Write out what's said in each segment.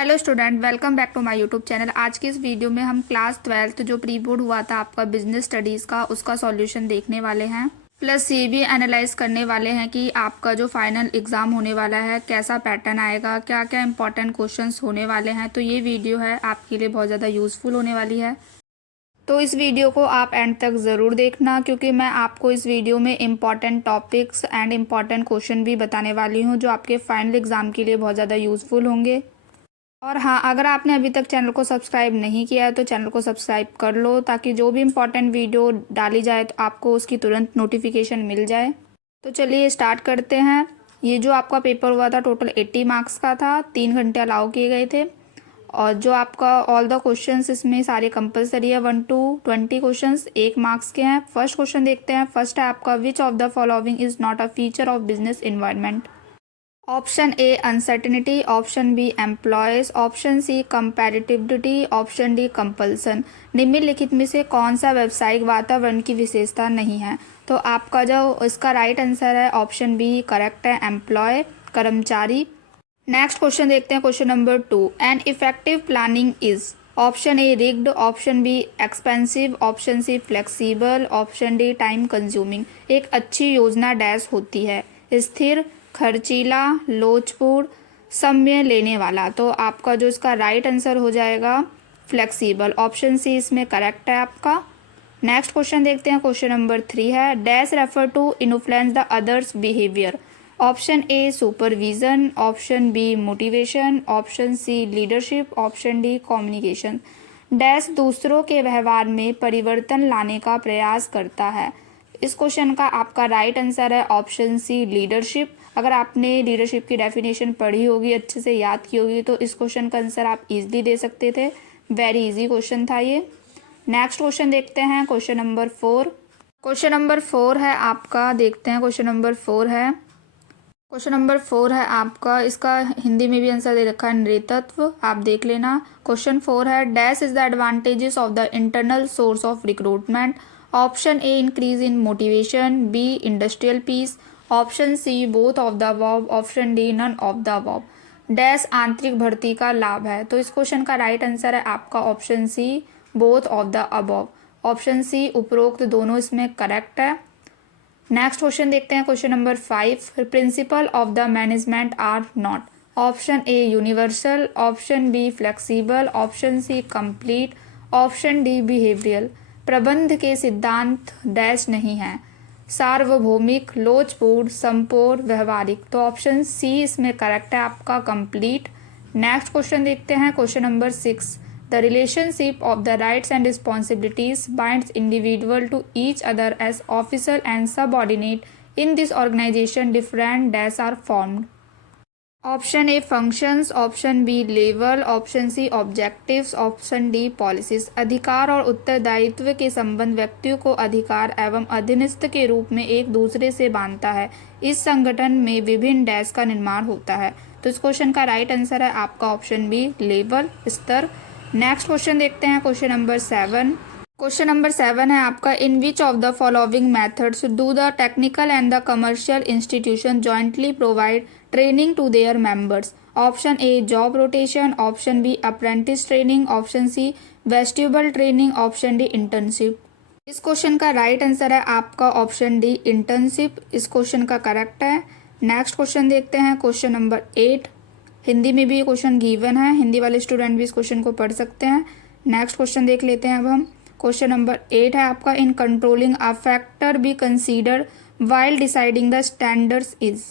Hello student, welcome back to my YouTube channel. आज की इस वीडियो में हम क्लास 12th जो प्री बोर्ड हुआ था आपका बिजनेस स्टडीज़ का, उसका सॉल्यूशन देखने वाले हैं। प्लस ये भी एनालाइज करने वाले हैं कि आपका जो फाइनल एग्ज़ाम होने वाला है कैसा पैटर्न आएगा, क्या क्या इंपॉर्टेंट क्वेश्चंस होने वाले हैं। तो ये वीडियो है आपके लिए बहुत ज़्यादा यूज़फुल होने वाली है, तो इस वीडियो को आप एंड तक ज़रूर देखना, क्योंकि मैं आपको इस वीडियो में important topics and important question भी बताने वाली हूँ जो आपके फाइनल एग्ज़ाम के लिए बहुत ज़्यादा यूज़फुल होंगे। और हाँ, अगर आपने अभी तक चैनल को सब्सक्राइब नहीं किया है तो चैनल को सब्सक्राइब कर लो, ताकि जो भी इम्पोर्टेंट वीडियो डाली जाए तो आपको उसकी तुरंत नोटिफिकेशन मिल जाए। तो चलिए स्टार्ट करते हैं। ये जो आपका पेपर हुआ था टोटल 80 मार्क्स का था, 3 घंटे अलाउ किए गए थे। और जो आपका ऑल द क्वेश्चंस इसमें सारे कंपलसरी है, 1 to 20 क्वेश्चंस 1 मार्क्स के हैं। फर्स्ट क्वेश्चन देखते हैं। फर्स्ट है आपका, which of the following is not a feature of business environment. Option A uncertainty, option B employees, option C comparativity, option D compulsion. निम्नलिखित में से कौन सा व्यावसायिक वातावरण की विशेषता नहीं है? तो आपका जो इसका राइट आंसर है ऑप्शन बी करेक्ट है, एम्प्लॉय कर्मचारी। नेक्स्ट क्वेश्चन देखते हैं, question number 2। An effective planning is, option A rigid, option B expensive, option C flexible, option D time consuming. एक अच्छी योजना डैश होती है, स्थिर, खर्चीला, लोचपूर्ण, समय लेने वाला। तो आपका जो इसका राइट आंसर हो जाएगा फ्लेक्सिबल, ऑप्शन सी इसमें करेक्ट है आपका। नेक्स्ट क्वेश्चन देखते हैं, क्वेश्चन नंबर 3 है, dash refer to influence the others behaviour. Option A supervision, option B motivation, option C leadership, option D communication. Dash दूसरों के व्यवहार में परिवर्तन लाने का प्रयास करता है। इस क्वेश्चन का आपका राइट आंसर है ऑप्शन सी लीडरशिप। अगर आपने लीडरशिप की डेफिनेशन पढ़ी होगी, अच्छे से याद की होगी, तो इस क्वेश्चन का आंसर आप इजीली दे सकते थे। वेरी इजी क्वेश्चन था ये। नेक्स्ट क्वेश्चन देखते हैं, क्वेश्चन नंबर 4। क्वेश्चन नंबर 4 है आपका, देखते हैं क्वेश्चन नंबर 4 है। क्वेश्चन नंबर 4 है आपका, इसका हिंदी में भी आंसर दे रखा है नेतृत्व, आप देख लेना। क्वेश्चन 4 है, dash is the advantages of the internal source of recruitment. Option A increase in motivation, B industrial peace, option C both of the above, option D none of the above. Dash आंतरिक भर्ती का लाभ है। तो इस question का right answer है आपका option C both of the above. Option C उपरोक्त दोनों इसमें करेक्ट है। नेक्स्ट क्वेश्चन देखते हैं, question number 5। Principle of the management are not. Option A universal, option B flexible, option C complete, option D behavioural. प्रबंध के सिद्धांत dash नहीं है, सार्वभौमिक, लोचपूर्ण, संपूर्ण, व्यवहारिक। तो ऑप्शन सी इसमें करेक्ट है आपका, कंप्लीट। नेक्स्ट क्वेश्चन देखते हैं, question number 6। The relationship of the rights and responsibilities binds individual to each other as officer and subordinate. In this organization, different dash are formed. Option A functions, option B level, option C objectives, option D policies. अधिकार और उत्तरदायित्व के संबंध व्यक्तियों को अधिकार एवं अधीनस्थ के रूप में एक दूसरे से बांधता है। इस संगठन में विभिन्न डैश का निर्माण होता है। तो इस क्वेश्चन का राइट आंसर है आपका ऑप्शन बी लेवल, स्तर। नेक्स्ट क्वेश्चन देखते हैं, क्वेश्चन नंबर 7। क्वेश्चन नंबर 7 है आपका, in which of the following methods do the technical and the commercial institution jointly provide training to their members. Option A job rotation, option B apprentice training, option C vestibule training, option D internship. इस question का right answer है आपका option D internship, इस question का correct है। Next question देखते हैं, question number 8। Hindi में भी ये क्वेश्चन गिवन है, हिंदी वाले स्टूडेंट भी इस क्वेश्चन को पढ़ सकते हैं। नेक्स्ट क्वेश्चन देख लेते हैं अब हम। क्वेश्चन नंबर 8 है आपका, in controlling a factor be consider while deciding the standards is.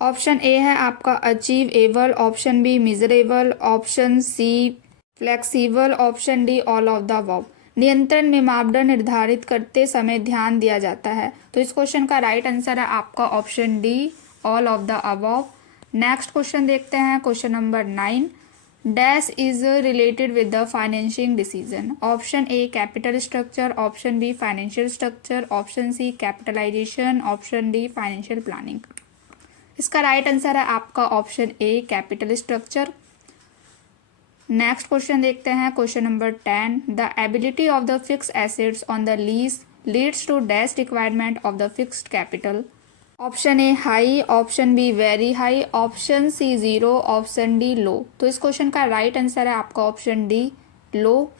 Option A है आपका achievable, option B measurable, option C flexible, option D all of the above. नियंत्रण में मापदंड निर्धारित करते समय ध्यान दिया जाता है। तो इस क्वेश्चन का राइट आंसर है आपका option D all of the above. Next question देखते हैं, question number 9। Dash is related with the financing decision. Option A capital structure, option B financial structure, option C capitalisation, option D financial planning. इसका right answer है आपका option A capital structure. Next question देखते हैं, question number 10। The ability of the fixed assets on the lease leads to dash requirement of the fixed capital. Option A high, option B very high, option C zero, option D low. तो इस question का right answer है आपका option D लो।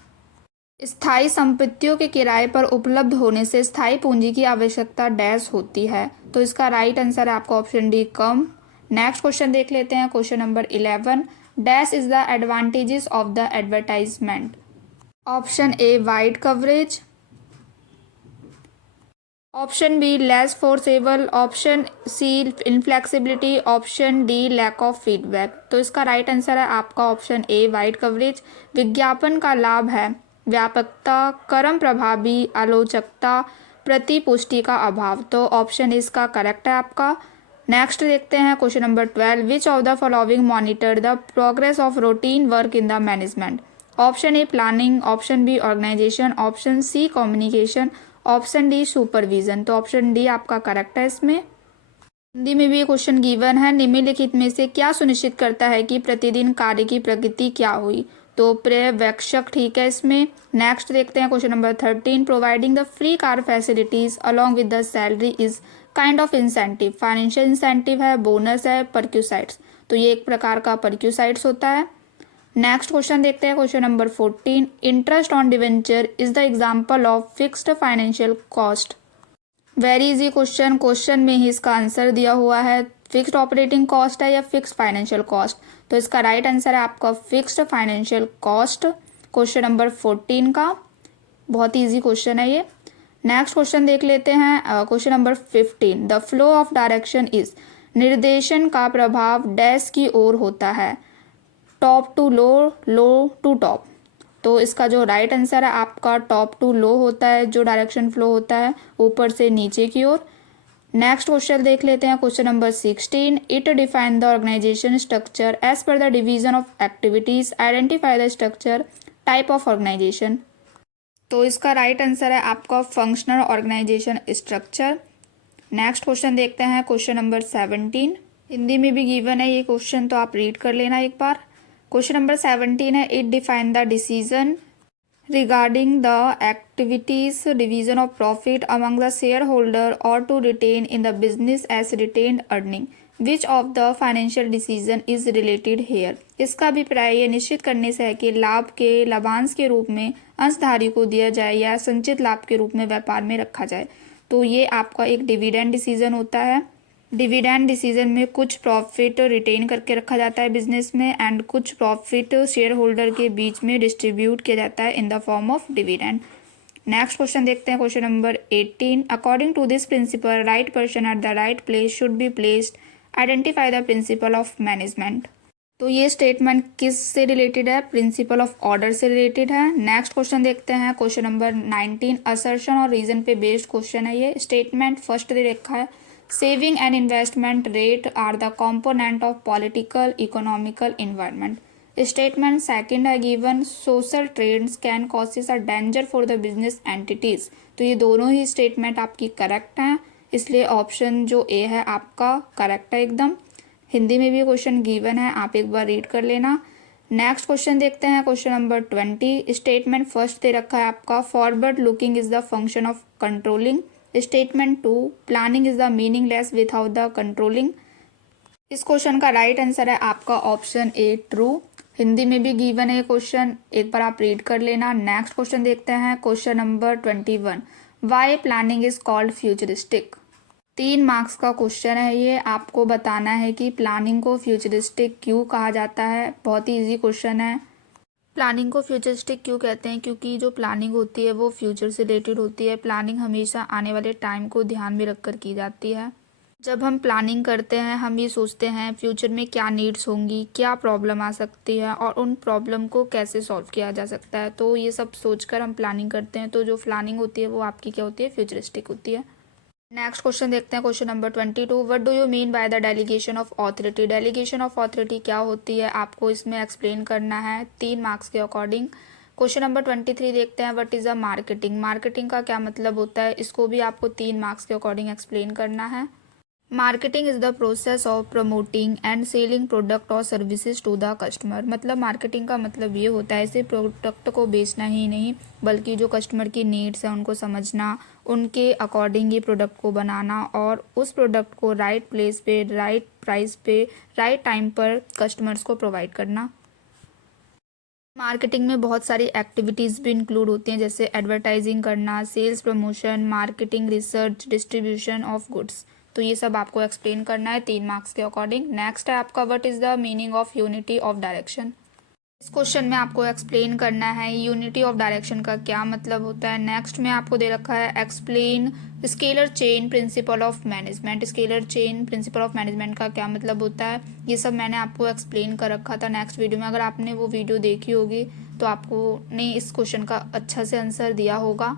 स्थायी संपत्तियों के किराए पर उपलब्ध होने से स्थायी पूंजी की आवश्यकता डैश होती है। तो इसका राइट आंसर है आपका ऑप्शन डी कम। नेक्स्ट क्वेश्चन देख लेते हैं, question number 11। Dash is the advantages of the advertisement. Option A wide coverage, option B less forcible, option C inflexibility, option D lack of feedback. तो इसका right answer है आपका option A wide coverage. विज्ञापन का लाभ है व्यापकता, कर्म प्रभावी, आलोचकता, प्रतिपुष्टि का अभाव। तो ऑप्शन इसका करेक्ट है आपका। नेक्स्ट देखते हैं question number 12। Which of the following monitor the progress of routine work in the management. Option A planning, option B organisation, option C communication, option D supervision. तो ऑप्शन डी आपका correct है इसमें। हिंदी में भी question given है, निम्नलिखित में से क्या सुनिश्चित करता है कि प्रतिदिन कार्य की प्रगति क्या हुई। तो पर्यवेक्षक ठीक है इसमें। नेक्स्ट देखते हैं question number 13। Providing the free car facilities along with the salary is kind of incentive. Financial incentive है, बोनस है, परक्यूसाइड्स। तो ये एक प्रकार का परक्यूसाइड्स होता है। नेक्स्ट क्वेश्चन देखते हैं question number 14। Interest on debenture is the example of fixed financial cost. Very easy question, question में ही इसका आंसर दिया हुआ है। फिक्स्ड ऑपरेटिंग कॉस्ट है या फिक्स्ड फाइनेंशियल कॉस्ट। तो इसका राइट आंसर है आपका fixed financial cost, question number 14 का। बहुत ईजी क्वेश्चन है ये। नेक्स्ट क्वेश्चन देख लेते हैं question number 15। The flow of direction is, निर्देशन का प्रभाव डैश की ओर होता है, top to low, low to top. तो इसका जो राइट आंसर है आपका टॉप टू लो होता है, जो डायरेक्शन फ्लो होता है ऊपर से नीचे की ओर। नेक्स्ट क्वेश्चन देख लेते हैं question number 16। It define the organisation structure as per the division of activities, identify the structure, type of organisation. तो इसका राइट आंसर है आपका functional organisation structure. Next question देखते हैं क्वेश्चन नंबर 17। हिंदी में भी गिवन है ये क्वेश्चन, तो आप रीड कर लेना एक बार। क्वेश्चन नंबर 17 है, it define the decision regarding the activities, division of profit among the share holder और to retain in the business as retained earning. Which of the financial decision is related here. इसका अभिप्राय ये निश्चित करने से है कि लाभ के लाभांश के रूप में अंशधारी को दिया जाए या संचित लाभ के रूप में व्यापार में रखा जाए। तो ये आपका एक डिविडेंड डिसीजन होता है। डिविडेंड डिसीजन में कुछ प्रॉफिट रिटेन करके रखा जाता है बिजनेस में एंड कुछ प्रॉफिट शेयर होल्डर के बीच में डिस्ट्रीब्यूट किया जाता है in the form of dividend. Next question देखते हैं question number 18। According to this principle right person at the right place should be placed, identify the principle of management. तो ये statement किस से रिलेटेड है, प्रिंसिपल ऑफ ऑर्डर से related है। Next question देखते हैं क्वेश्चन नंबर 19। असर्शन और रीजन पे बेस्ड क्वेश्चन है ये। स्टेटमेंट फर्स्ट दे रखा है, saving and investment rate are the component of political economical environment. Statement second है given, social trends can causes a danger for the business entities. तो ये दोनों ही स्टेटमेंट आपकी करेक्ट हैं, इसलिए ऑप्शन जो ए है आपका करेक्ट है एकदम। हिंदी में भी क्वेश्चन गिवन है, आप एक बार रीड कर लेना। नेक्स्ट क्वेश्चन देखते हैं क्वेश्चन नंबर 20। स्टेटमेंट फर्स्ट दे रखा है आपका, forward looking is the function of controlling. Statement 2, planning is the meaningless without the controlling. इस क्वेश्चन का राइट आंसर है आपका ऑप्शन ए ट्रू। हिंदी में भी गिवन है क्वेश्चन, एक बार आप रीड कर लेना। नेक्स्ट क्वेश्चन देखते हैं question number 21। Why planning is called futuristic. 3 marks का क्वेश्चन है ये। आपको बताना है कि प्लानिंग को फ्यूचरिस्टिक क्यों कहा जाता है। बहुत ही इजी क्वेश्चन है। प्लानिंग को फ्यूचरिस्टिक क्यों कहते हैं, क्योंकि जो प्लानिंग होती है वो फ्यूचर से रिलेटेड होती है। प्लानिंग हमेशा आने वाले टाइम को ध्यान में रखकर की जाती है। जब हम प्लानिंग करते हैं हम ये सोचते हैं फ्यूचर में क्या नीड्स होंगी, क्या प्रॉब्लम आ सकती है और उन प्रॉब्लम को कैसे सॉल्व किया जा सकता है। तो ये सब सोचकर हम प्लानिंग करते हैं। तो जो प्लानिंग होती है वो आपकी क्या होती है, फ्यूचरिस्टिक होती है। नेक्स्ट क्वेश्चन देखते हैं question number 22। What do you mean by the delegation of authority. Delegation of authority क्या होती है, आपको इसमें एक्सप्लेन करना है 3 मार्क्स के अकॉर्डिंग। क्वेश्चन नंबर 23 देखते हैं, what is a marketing. Marketing का क्या मतलब होता है, इसको भी आपको 3 मार्क्स के अकॉर्डिंग एक्सप्लेन करना है। Marketing is the process of promoting and selling product और सर्विसेज टू द कस्टमर। मतलब मार्केटिंग का मतलब ये होता है सिर्फ प्रोडक्ट को बेचना ही नहीं, बल्कि जो कस्टमर की नीड्स हैं उनको समझना, उनके अकॉर्डिंग ये प्रोडक्ट को बनाना और उस प्रोडक्ट को राइट प्लेस पे, राइट प्राइस पे, राइट टाइम पर कस्टमर्स को प्रोवाइड करना। मार्केटिंग में बहुत सारी एक्टिविटीज़ भी इंक्लूड होती हैं, जैसे एडवर्टाइजिंग करना, sales promotion, marketing, research, distribution of goods. तो ये सब आपको एक्सप्लेन करना है 3 मार्क्स के अकॉर्डिंग। नेक्स्ट है आपका what is the meaning of unity of direction. इस क्वेश्चन में आपको एक्सप्लेन करना है यूनिटी ऑफ डायरेक्शन का क्या मतलब होता है। नेक्स्ट में आपको दे रखा है explain scalar chain principal of management. Scalar chain principal of management का क्या मतलब होता है, ये सब मैंने आपको एक्सप्लेन कर रखा था नेक्स्ट वीडियो में। अगर आपने वो वीडियो देखी होगी तो आपको ने इस क्वेश्चन का अच्छा से आंसर दिया होगा।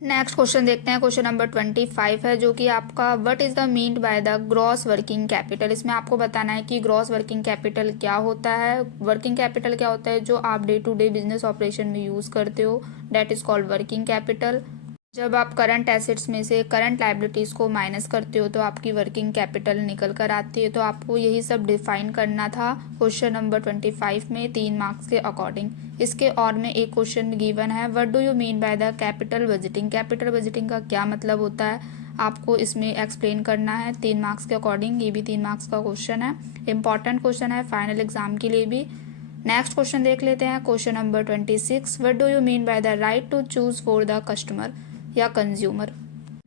नेक्स्ट क्वेश्चन देखते हैं। क्वेश्चन नंबर 25 है, जो कि आपका what is the meant by the gross working capital. इसमें आपको बताना है कि ग्रॉस वर्किंग कैपिटल क्या होता है। वर्किंग कैपिटल क्या होता है, जो आप day to day business operation में यूज़ करते हो, that is called working capital. जब आप करंट एसेट्स में से करंट लाइबिलिटीज़ को माइनस करते हो तो आपकी वर्किंग कैपिटल निकल कर आती है। तो आपको यही सब डिफाइन करना था क्वेश्चन नंबर 25 में 3 मार्क्स के अकॉर्डिंग। इसके और में एक क्वेश्चन गिवन है, what do you mean by the capital budgeting. Capital budgeting का क्या मतलब होता है, आपको इसमें एक्सप्लेन करना है 3 मार्क्स के अकॉर्डिंग। ये भी 3 मार्क्स का क्वेश्चन है, इंपॉर्टेंट क्वेश्चन है फाइनल एग्जाम के लिए भी। नेक्स्ट क्वेश्चन देख लेते हैं। Question number 26, what do you mean by the right to choose for the customer या consumer.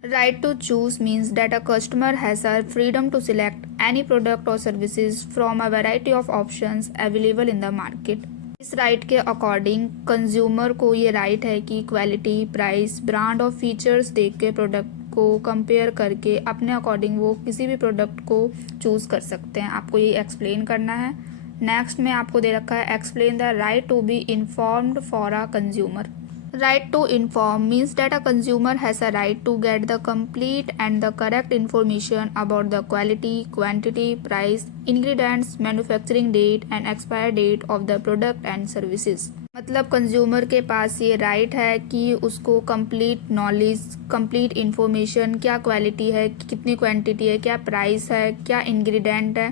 Right to choose means that a customer has a freedom to select any product और services from a variety of options available in the market. इस right के according consumer को ये right है कि quality, price, brand और features देख के प्रोडक्ट को कंपेयर करके अपने अकॉर्डिंग वो किसी भी प्रोडक्ट को चूज़ कर सकते हैं। आपको ये एक्सप्लेन करना है। नेक्स्ट में आपको दे रखा है explain the right to be informed for a consumer. Right to inform means that a consumer has a right to get the complete and the correct information about the quality, quantity, price, ingredients, manufacturing date and expire date of the product and services। मतलब consumer के पास ये right है कि उसको complete knowledge, complete information, क्या quality है, कितनी quantity है, क्या प्राइस है, क्या इंग्रेडिएंट है,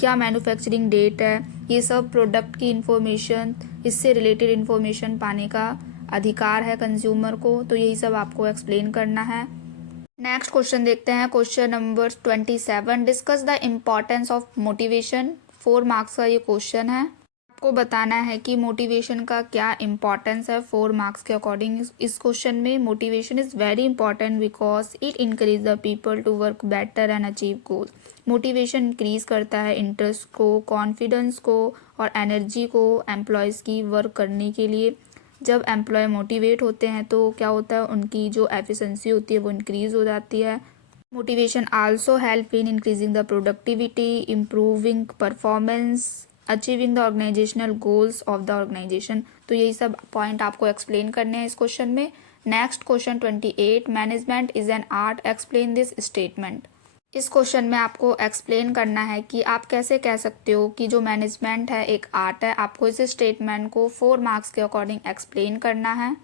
क्या मैन्युफैक्चरिंग डेट है, ये सब प्रोडक्ट की इन्फॉर्मेशन, इससे रिलेटेड इन्फॉर्मेशन पाने का अधिकार है कंज्यूमर को। तो यही सब आपको एक्सप्लेन करना है। नेक्स्ट क्वेश्चन देखते हैं। Question number 27, discuss the importance of motivation. 4 marks का ये क्वेश्चन है। आपको बताना है कि मोटिवेशन का क्या इम्पोर्टेंस है 4 मार्क्स के अकॉर्डिंग। इस क्वेश्चन में motivation is very important because it increase the people to work better and achieve goal. Motivation increase करता है इंटरेस्ट को, कॉन्फिडेंस को और एनर्जी को एम्प्लॉयज़ की वर्क करने के लिए। जब एम्प्लॉय मोटिवेट होते हैं तो क्या होता है, उनकी जो एफिशिएंसी होती है वो इंक्रीज़ हो जाती है। Motivation also help in increasing the productivity, improving performance, achieving the organisational goals of the organisation. तो यही सब पॉइंट आपको एक्सप्लेन करने हैं इस क्वेश्चन में। Next question 28, management is an art, explain this statement. इस क्वेश्चन में आपको एक्सप्लेन करना है कि आप कैसे कह सकते हो कि जो मैनेजमेंट है एक आर्ट है। आपको इस स्टेटमेंट को 4 मार्क्स के अकॉर्डिंग एक्सप्लेन करना है।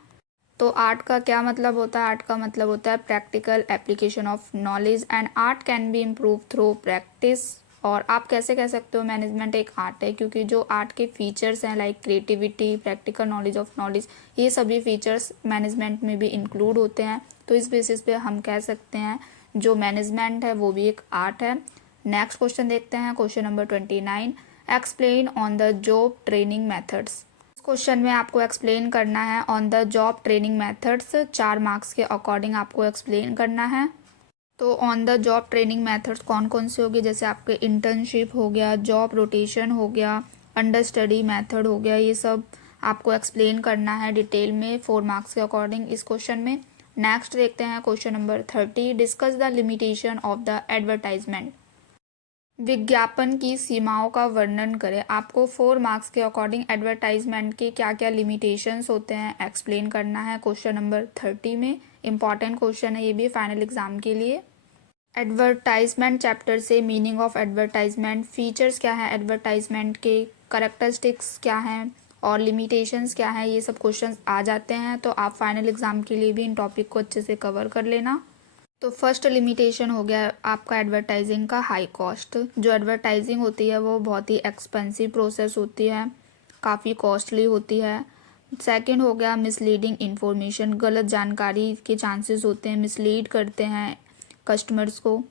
तो आर्ट का क्या मतलब होता है, आर्ट का मतलब होता है practical application of knowledge and art can be improve through practice. और आप कैसे कह सकते हो मैनेजमेंट एक आर्ट है, क्योंकि जो आर्ट के फीचर्स हैं like creativity, practical knowledge of knowledge, ये सभी फीचर्स मैनेजमेंट में भी इंक्लूड होते हैं। तो इस बेसिस पे हम कह सकते हैं जो मैनेजमेंट है वो भी एक आर्ट है। नेक्स्ट क्वेश्चन देखते हैं। Question number 29, explain on the job training methods. इस क्वेश्चन में आपको एक्सप्लेन करना है on the job training methods. 4 marks के अकॉर्डिंग आपको एक्सप्लेन करना है। तो on the job training methods कौन कौन से होंगे, जैसे आपके इंटर्नशिप हो गया, जॉब रोटेशन हो गया, अंडर स्टडी मेथड हो गया, ये सब आपको एक्सप्लेन करना है डिटेल में 4 मार्क्स के अकॉर्डिंग इस क्वेश्चन में। नेक्स्ट देखते हैं question number 30, discuss the limitation of the advertisement. विज्ञापन की सीमाओं का वर्णन करें। आपको 4 मार्क्स के अकॉर्डिंग एडवर्टाइजमेंट के क्या क्या लिमिटेशंस होते हैं एक्सप्लेन करना है क्वेश्चन नंबर 30 में। इंपॉर्टेंट क्वेश्चन है ये भी फाइनल एग्जाम के लिए। एडवर्टाइजमेंट चैप्टर से मीनिंग ऑफ एडवर्टाइजमेंट, फीचर्स क्या है एडवर्टाइजमेंट के, करेक्टरिस्टिक्स क्या हैं और लिमिटेशंस क्या हैं, ये सब क्वेश्चंस आ जाते हैं। तो आप फाइनल एग्जाम के लिए भी इन टॉपिक को अच्छे से कवर कर लेना। तो फर्स्ट लिमिटेशन हो गया आपका एडवर्टाइजिंग का हाई कॉस्ट। जो एडवर्टाइजिंग होती है वो बहुत ही एक्सपेंसिव प्रोसेस होती है, काफ़ी कॉस्टली होती है। सेकंड हो गया मिसलीडिंग इन्फॉर्मेशन, गलत जानकारी के चांसेस होते हैं, मिसलीड करते हैं कस्टमर्स को।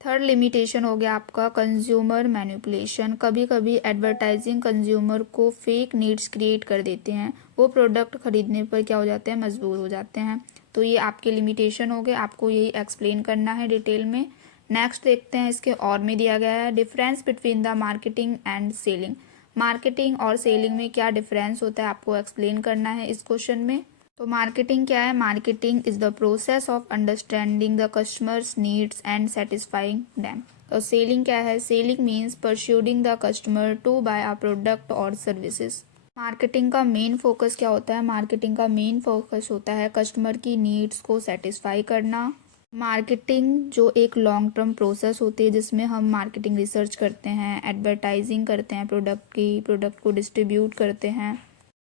थर्ड लिमिटेशन हो गया आपका कंज्यूमर मैनिपुलेशन, कभी कभी एडवर्टाइजिंग कंज्यूमर को फेक नीड्स क्रिएट कर देते हैं, वो प्रोडक्ट खरीदने पर क्या हो जाते हैं, मजबूर हो जाते हैं। तो ये आपके लिमिटेशन हो गए, आपको यही एक्सप्लेन करना है डिटेल में। नेक्स्ट देखते हैं, इसके और में दिया गया है difference between the marketing and selling. Marketing और सेलिंग में क्या डिफरेंस होता है आपको एक्सप्लेन करना है इस क्वेश्चन में। तो मार्केटिंग क्या है, marketing is the process of understanding the customers needs and satisfying them. और सेलिंग क्या है, selling means persuading the customer to buy a product और सर्विसेज। मार्केटिंग का मेन फोकस क्या होता है, मार्केटिंग का मेन फोकस होता है कस्टमर की नीड्स को सेटिस्फाई करना। मार्केटिंग जो एक लॉन्ग टर्म प्रोसेस होती है जिसमें हम मार्केटिंग रिसर्च करते हैं, एडवर्टाइजिंग करते हैं प्रोडक्ट की, प्रोडक्ट को डिस्ट्रीब्यूट करते हैं।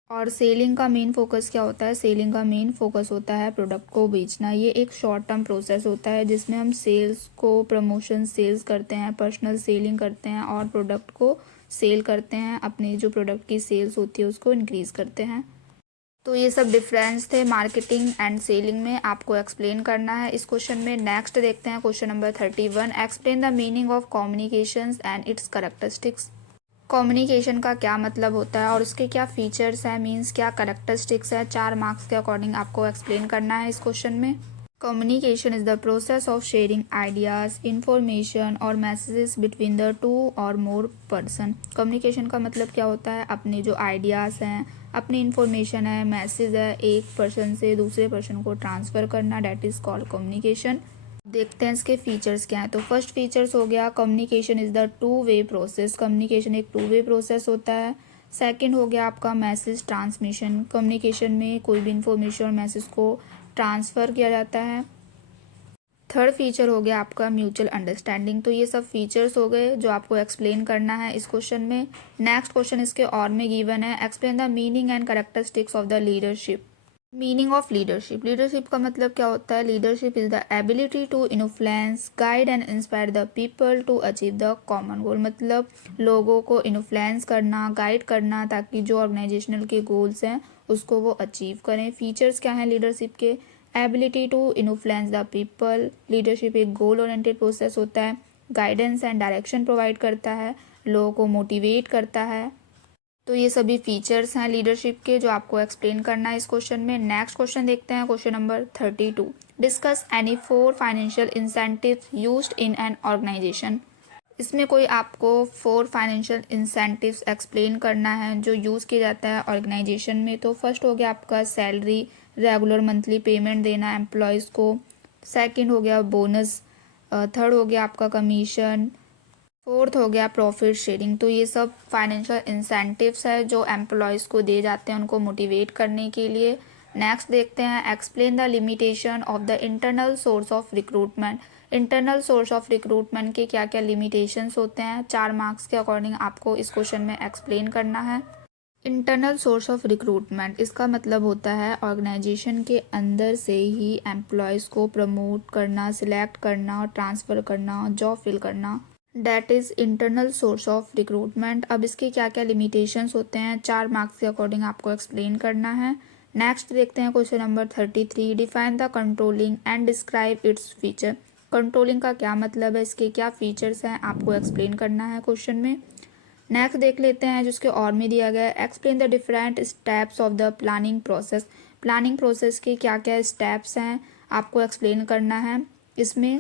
और सेलिंग का मेन फोकस क्या होता है, सेलिंग का मेन फोकस होता है प्रोडक्ट को बेचना। ये एक शॉर्ट टर्म प्रोसेस होता है जिसमें हम सेल्स को, प्रमोशन सेल्स करते हैं, पर्सनल सेलिंग करते हैं और प्रोडक्ट को सेल करते हैं, अपनी जो प्रोडक्ट की सेल्स होती है उसको इंक्रीज़ करते हैं। तो ये सब डिफरेंस थे मार्केटिंग एंड सेलिंग में, आपको एक्सप्लेन करना है इस क्वेश्चन में। नेक्स्ट देखते हैं question number 31, explain the meaning of communications and it's characteristics. Communication का क्या मतलब होता है और उसके क्या फीचर्स हैं, मींस क्या कैरेक्टरिस्टिक्स है, 4 मार्क्स के अकॉर्डिंग आपको एक्सप्लेन करना है इस क्वेश्चन में। Communication is the process of sharing ideas, information और मैसेजेस बिटवीन द टू और मोर पर्सन। कम्युनिकेशन का मतलब क्या होता है, अपने जो आइडियाज़ हैं, अपनी इंफॉर्मेशन है, मैसेज है, एक पर्सन से दूसरे पर्सन को ट्रांसफ़र करना, डैट इज़ कॉल्ड कम्युनिकेशन। देखते हैं इसके फीचर्स क्या हैं। तो फर्स्ट फीचर्स हो गया communication is the two way process, communication एक टू वे प्रोसेस होता है। सेकंड हो गया आपका मैसेज ट्रांसमिशन, कम्युनिकेशन में कोई भी इंफॉर्मेशन और मैसेज को ट्रांसफ़र किया जाता है। थर्ड फीचर हो गया आपका म्यूचुअल अंडरस्टैंडिंग। तो ये सब फीचर्स हो गए जो आपको एक्सप्लेन करना है इस क्वेश्चन में। नेक्स्ट क्वेश्चन इसके और में गिवन है, explain the meaning and characteristics of the leadership. Meaning of leadership, leadership का मतलब क्या होता है, leadership is the ability to influence, guide and inspire the people to achieve the common goal. मतलब लोगों को इन्फ्लुएंस करना, गाइड करना ताकि जो ऑर्गेनाइजेशनल के गोल्स हैं उसको वो अचीव करें। फीचर्स क्या हैं लीडरशिप के, ability to influence the people, leadership एक गोल ओरिएंटेड प्रोसेस होता है, गाइडेंस एंड डायरेक्शन प्रोवाइड करता है, लोगों को मोटिवेट करता है। तो ये सभी फीचर्स हैं लीडरशिप के जो आपको एक्सप्लेन करना है इस क्वेश्चन में। नेक्स्ट क्वेश्चन देखते हैं, question number 32, discuss any 4 financial incentives used in an organisation. इसमें कोई आपको 4 फाइनेंशियल इंसेंटिव्स एक्सप्लेन करना है जो यूज़ किया जाता है ऑर्गेनाइजेशन में। तो फर्स्ट हो गया आपका सैलरी, रेगुलर मंथली पेमेंट देना एम्प्लॉयज़ को। सेकेंड हो गया बोनस। थर्ड हो गया आपका कमीशन। फोर्थ हो गया प्रॉफिट शेयरिंग। तो ये सब फाइनेंशियल इंसेंटिव्स है जो एम्प्लॉयज़ को दिए जाते हैं उनको मोटिवेट करने के लिए। नेक्स्ट देखते हैं, explain the limitation of the internal source of recruitment. Internal source of recruitment के क्या क्या लिमिटेशंस होते हैं, 4 मार्क्स के अकॉर्डिंग आपको इस क्वेश्चन में एक्सप्लेन करना है। इंटरनल सोर्स ऑफ रिक्रूटमेंट, इसका मतलब होता है ऑर्गेनाइजेशन के अंदर से ही एम्प्लॉयज़ को प्रमोट करना, सिलेक्ट करना और ट्रांसफ़र करना, जॉब फिल करना, that is internal source of recruitment. अब इसके क्या क्या लिमिटेशंस होते हैं, 4 मार्क्स के अकॉर्डिंग आपको एक्सप्लेन करना है। नेक्स्ट देखते हैं question number 33, define the controlling and describe its feature. Controlling का क्या मतलब है, इसके क्या फीचर्स हैं, आपको एक्सप्लेन करना है क्वेश्चन में। नेक्स्ट देख लेते हैं जिसके और में दिया गया है, explain the different steps of the planning process. Planning process के क्या क्या स्टेप्स हैं आपको एक्सप्लेन करना है इसमें।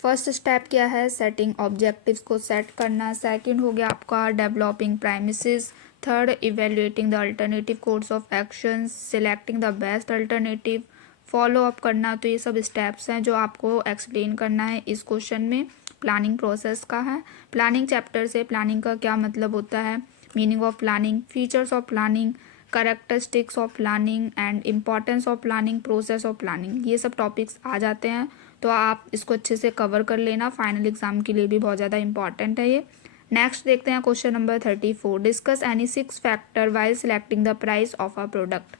फर्स्ट स्टेप क्या है, सेटिंग ऑब्जेक्टिव्स को सेट करना। सेकंड हो गया आपका developing premises. Third, evaluating the alternative course of action, selecting the best alternative, follow up करना। तो ये सब स्टेप्स हैं जो आपको एक्सप्लेन करना है इस क्वेश्चन में, प्लानिंग प्रोसेस का है। प्लानिंग चैप्टर से प्लानिंग का क्या मतलब होता है, meaning of planning, features of planning, characteristics of planning and importance of planning, process of planning, ये सब टॉपिक्स आ जाते हैं। तो आप इसको अच्छे से कवर कर लेना, फाइनल एग्जाम के लिए भी बहुत ज़्यादा इंपॉर्टेंट है ये। नेक्स्ट देखते हैं question number 34, discuss any 6 factor while selecting the price of a product.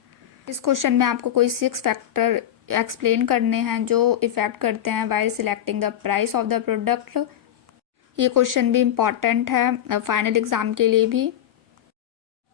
इस क्वेश्चन में आपको कोई 6 फैक्टर एक्सप्लेन करने हैं जो इफ़ेक्ट करते हैं while selecting the price of the product. ये क्वेश्चन भी इम्पॉर्टेंट है फाइनल एग्ज़ाम के लिए भी।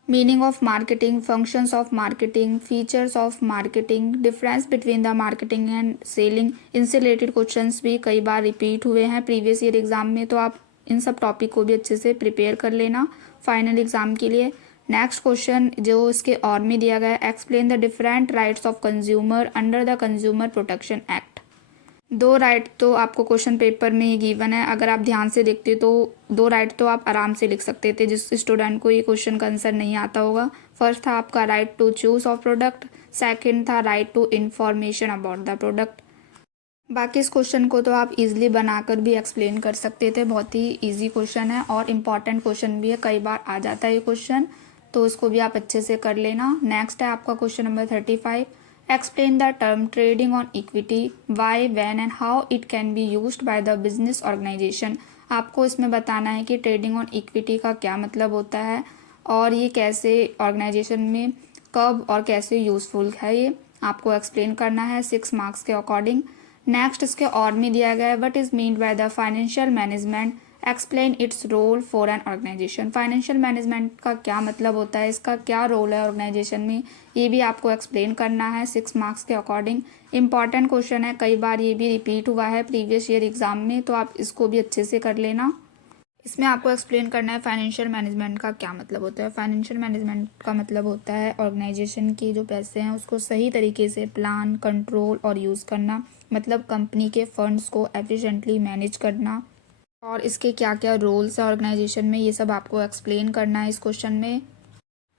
Meaning of marketing, functions of marketing, features of marketing, difference between the marketing and selling, इनसे रिलेटेड क्वेश्चंस भी कई बार रिपीट हुए हैं प्रीवियस ईयर एग्ज़ाम में, तो आप इन सब टॉपिक को भी अच्छे से प्रिपेयर कर लेना फाइनल एग्ज़ाम के लिए। नेक्स्ट क्वेश्चन जो इसके और में दिया गया है, explain the different rights of consumer under the consumer protection act. दो राइट तो आपको क्वेश्चन पेपर में ही गिवन है, अगर आप ध्यान से देखते तो दो राइट तो आप आराम से लिख सकते थे जिस स्टूडेंट को ये क्वेश्चन का आंसर नहीं आता होगा। फर्स्ट था आपका right to choose of product, second था right to information about the product. बाकी इस क्वेश्चन को तो आप इजीली बनाकर भी एक्सप्लेन कर सकते थे, बहुत ही इजी क्वेश्चन है और इम्पॉर्टेंट क्वेश्चन भी है, कई बार आ जाता है ये क्वेश्चन, तो इसको भी आप अच्छे से कर लेना। नेक्स्ट है आपका question number 35, explain the term trading on equity, why, when and how it can be used by the business organisation. आपको इसमें बताना है कि ट्रेडिंग ऑन इक्विटी का क्या मतलब होता है और ये कैसे ऑर्गेनाइजेशन में कब और कैसे यूज़फुल है, ये आपको एक्सप्लेन करना है 6 मार्क्स के अकॉर्डिंग। नेक्स्ट इसके और में दिया गया है, what is mean by the financial management, explain its role for an organisation. Financial management का क्या मतलब होता है, इसका क्या रोल है ऑर्गेनाइजेशन में, ये भी आपको एक्सप्लेन करना है 6 मार्क्स के अकॉर्डिंग। इंपॉर्टेंट क्वेश्चन है, कई बार ये भी रिपीट हुआ है प्रीवियस ईयर एग्जाम में, तो आप इसको भी अच्छे से कर लेना। इसमें आपको एक्सप्लेन करना है फाइनेंशियल मैनेजमेंट का क्या मतलब होता है। फाइनेंशियल मैनेजमेंट का मतलब होता है ऑर्गेनाइजेशन के जो पैसे हैं उसको सही तरीके से प्लान, कंट्रोल और यूज़ करना, मतलब कंपनी के फंड्स को एफिशिएंटली मैनेज करना और इसके क्या क्या रोल्स है ऑर्गेनाइजेशन में, ये सब आपको एक्सप्लेन करना है इस क्वेश्चन में।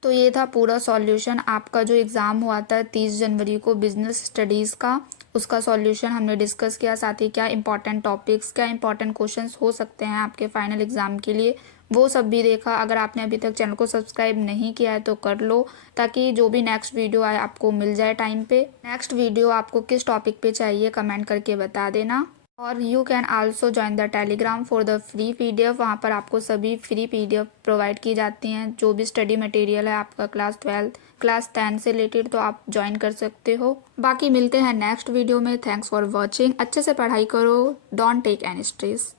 तो ये था पूरा सॉल्यूशन आपका जो एग्ज़ाम हुआ था 30 जनवरी को बिजनेस स्टडीज़ का, उसका सॉल्यूशन हमने डिस्कस किया, साथ ही क्या इंपॉर्टेंट टॉपिक्स, क्या इंपॉर्टेंट क्वेश्चंस हो सकते हैं आपके फाइनल एग्ज़ाम के लिए, वो सब भी देखा। अगर आपने अभी तक चैनल को सब्सक्राइब नहीं किया है तो कर लो, ताकि जो भी नेक्स्ट वीडियो आए आपको मिल जाए टाइम पे। नेक्स्ट वीडियो आपको किस टॉपिक पे चाहिए कमेंट करके बता देना। और you can also join the Telegram for the free PDF, वहाँ पर आपको सभी फ्री PDF प्रोवाइड की जाती हैं, जो भी स्टडी मटेरियल है आपका क्लास 12 क्लास 10 से रिलेटेड, तो आप ज्वाइन कर सकते हो। बाकी मिलते हैं नेक्स्ट वीडियो में। Thanks for watching. अच्छे से पढ़ाई करो, डोंट टेक एनी स्ट्रेस।